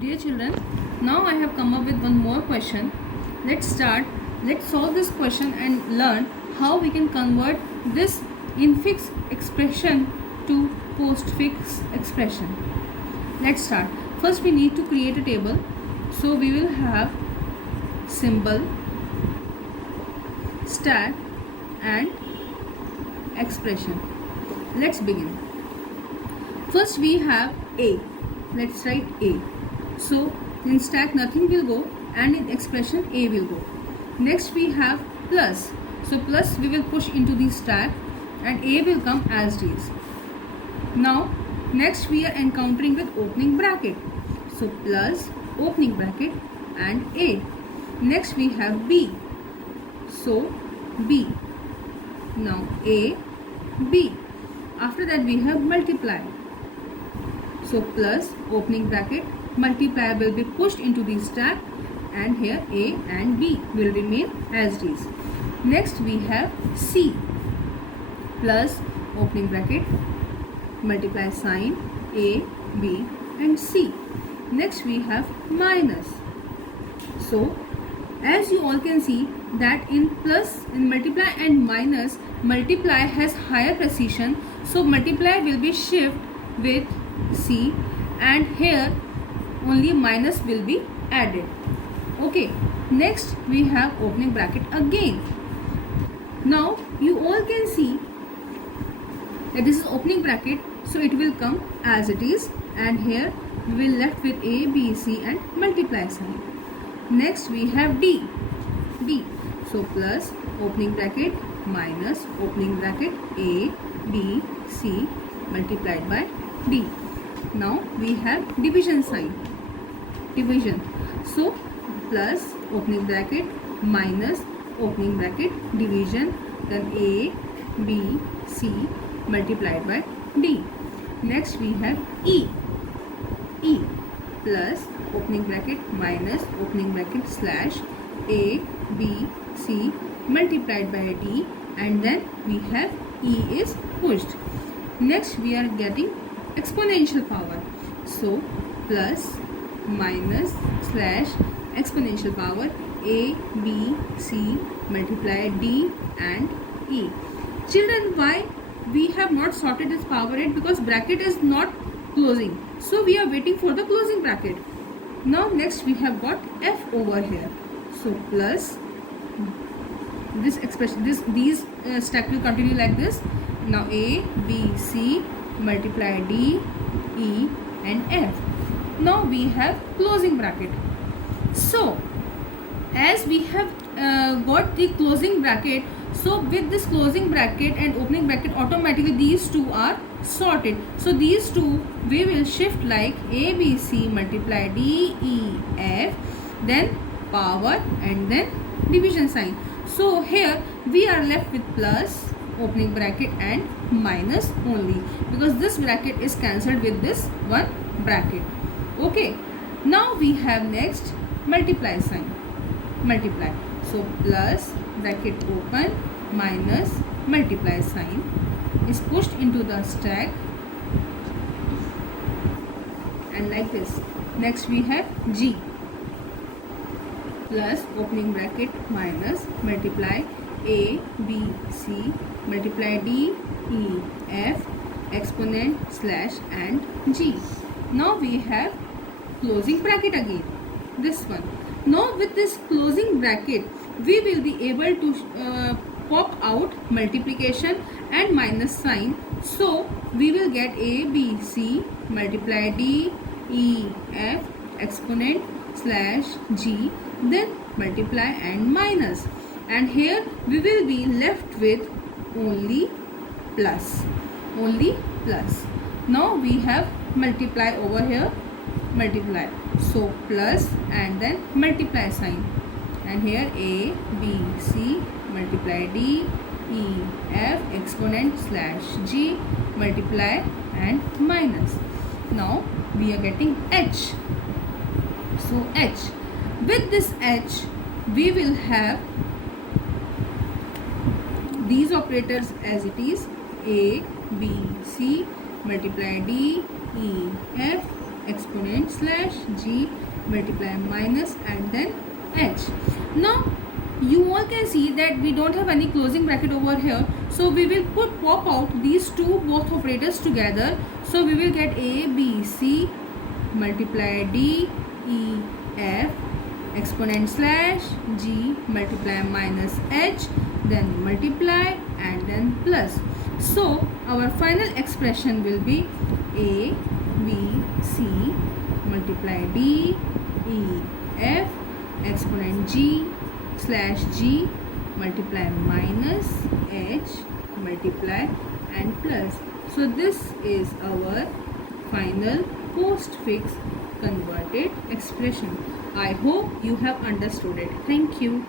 Dear children, now I have come up with one more question. Let's start. Let's solve this question and learn how we can convert this infix expression to postfix expression. Let's start. First we need to create a table. So we will have symbol, stack and expression. Let's begin. First we have A. Let's write A. So in stack nothing will go and in expression A will go. Next we have plus. So plus we will push into the stack and A will come as is. Now next we are encountering with opening bracket. So plus opening bracket and A. Next we have B. So B. Now A, B. After that we have multiply. So plus opening bracket, multiplier will be pushed into the stack and here A and B will remain as is. Next we have C. Plus opening bracket, multiply sign A, B and C. Next we have minus. So as you all can see that in plus, in multiply and minus, multiply has higher precision. So multiply will be shift with C and here only minus will be added. Okay, next we have opening bracket again. Now you all can see that this is opening bracket, so it will come as it is and here we will left with A, B, C and multiply sign. Next we have D. D. So plus opening bracket minus opening bracket A, B, C multiplied by D. Now we have division sign. Division. So plus opening bracket minus opening bracket division, then A, B, C multiplied by D. Next we have E. E plus opening bracket minus opening bracket slash A, B, C multiplied by D and then we have E is pushed. Next we are getting exponential power. So plus minus slash exponential power A, B, C multiply D and E. Children, why we have not sorted this power yet? Because bracket is not closing. So we are waiting for the closing bracket. Now next we have got F over here. So plus this expression, these stack will continue like this. Now A, B, C multiply D, E and F. Now we have closing bracket. So as we have got the closing bracket, so with this closing bracket and opening bracket, automatically these two are sorted. So these two we will shift like A, B, C multiply D, E, F, then power and then division sign. So here we are left with plus opening bracket and minus only, because this bracket is cancelled with this one bracket. Okay, now we have next multiply sign. Multiply. So plus bracket open minus multiply sign is pushed into the stack and like this. Next we have G. Plus opening bracket minus multiply A, B, C multiply D, E, F exponent slash and G. Now we have closing bracket again, this one. Now with this closing bracket we will be able to pop out multiplication and minus sign. So we will get A, B, C multiply D, E, F exponent slash G, then multiply and minus, and here we will be left with only plus. Only plus. Now we have multiply over here, multiply. So plus and then multiply sign and here A, B, C multiply D, E, F exponent slash G multiply and minus. Now we are getting H. So H. With this H we will have these operators as it is A, B, C multiply D, E, F exponent slash g multiply minus and then h. Now you all can see that we don't have any closing bracket over here, so we will pop out these two both operators together. So we will get a b c multiply d e f exponent slash g multiply minus h, then multiply and then plus. So our final expression will be a b c multiply d e f exponent g slash g multiply minus h multiply and plus. So this is our final postfix converted expression. I hope you have understood it. Thank you.